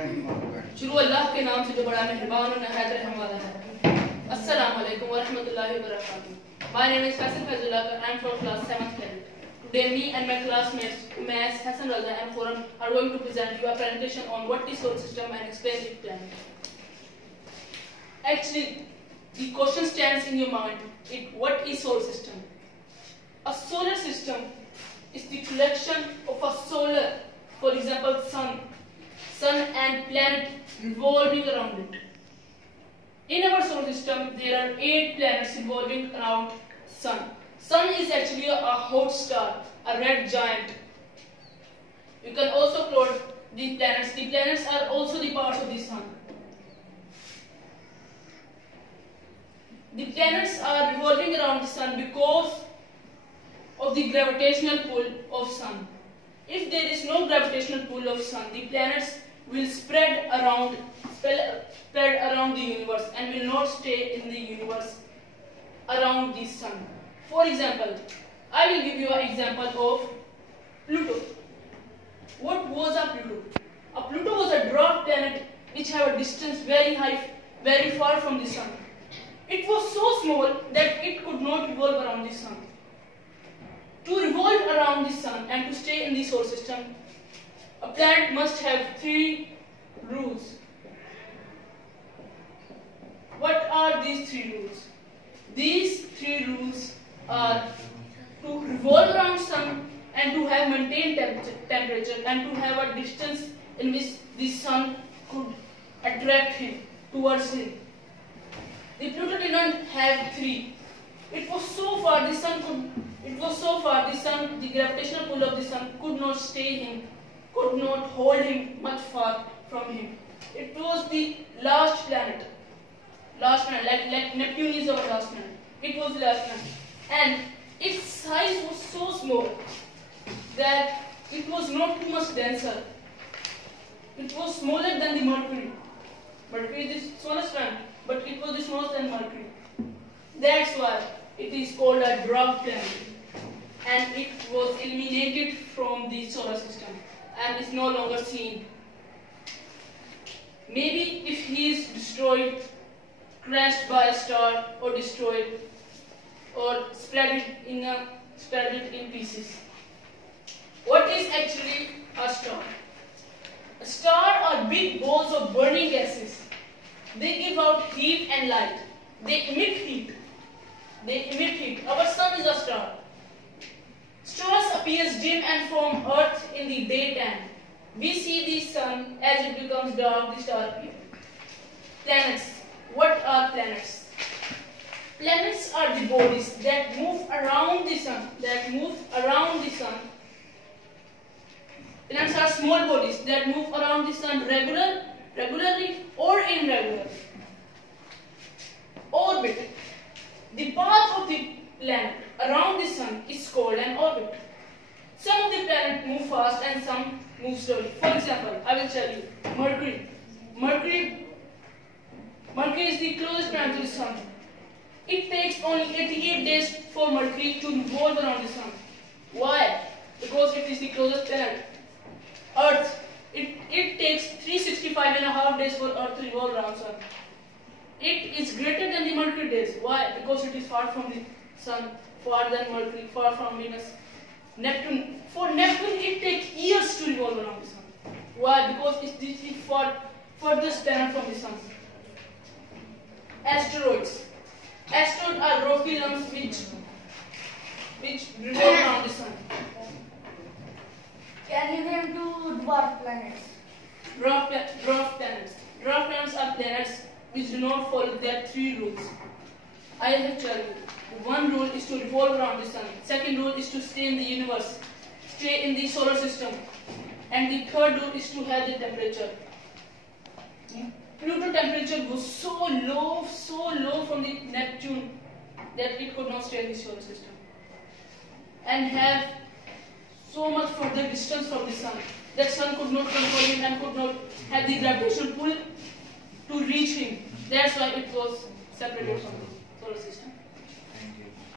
शुरू अल्लाह के नाम से जो बड़ा मेहरबान और नहायत रहम वाला है। अस्सलाम वालेकुम व रहमतुल्लाहि व बरकातुहू। My name is Faisal. I am from class 7th level. Today me and my classmates Umays, Hassan Raza and Quran are going to present you a presentation on what is solar system and explain its planet. Actually, the question stands in your mind. What is solar system? A solar system is the collection of a solar, for example, sun and planet revolving around it. In our solar system, there are 8 planets revolving around sun. Sun is actually a hot star, a red giant. You can also plot the planets. The planets are also the parts of the sun. The planets are revolving around the sun because of the gravitational pull of sun. If there is no gravitational pull of sun, the planets will spread around the universe and will not stay in the universe around the sun. For example, I will give you an example of Pluto. What was a Pluto? A Pluto was a dwarf planet which had a distance very high, very far from the sun. It was so small that it could not revolve around the sun. To revolve around the sun and to stay in the solar system, a planet must have 3 rules. What are these 3 rules? These 3 rules are to revolve around the sun and to have maintained temperature and to have a distance in which the sun could attract him towards him. The Pluto did not have 3. It was so far the gravitational pull of the sun could not stay him, could not hold him much far from him. It was the last planet, like Neptune is our last planet. It was the last planet, and its size was so small that it was not too much denser. It was smaller than the Mercury. Mercury is the smallest planet, but it was the smallest than Mercury. That's why it is called a dwarf planet, and it was eliminated from the solar system and is no longer seen. Maybe if he is destroyed, crashed by a star, or destroyed, or spread it in pieces. What is actually a star? A star are big balls of burning gases. They give out heat and light. They emit heat. Our sun is a star. Stars appears dim and form Earth in the daytime. We see the sun as it becomes dark, the star appears. Planets. What are planets? Planets are the bodies that move around the sun. Planets are small bodies that move around the sun regularly or irregularly. Orbit. The path of the planet around the sun is called an orbit. Some of the planets move fast and some move slowly. For example, I will tell you, Mercury is the closest planet to the sun. It takes only 88 days for Mercury to revolve around the sun. Why? Because it is the closest planet. Earth, it takes 365.5 days for Earth to revolve around the sun. It is greater than the Mercury days. Why? Because it is far from the sun, far than Mercury, far from Venus. Neptune. For Neptune, it takes years to revolve around the sun. Why? Because it is the furthest planet from the sun. Asteroids. Asteroids are rocky lumps which revolve around the sun. Can you name 2 dwarf planets? Dwarf planets. Dwarf planets are planets which do not follow their 3 rules. I will tell you. One rule is to revolve around the sun. Second rule is to stay in the universe, stay in the solar system. And the third rule is to have the temperature. Pluto temperature was so low from the Neptune that it could not stay in the solar system. And have so much further distance from the sun that sun could not control him and could not have the gravitational pull to reach him. That's why it was separated from the solar system.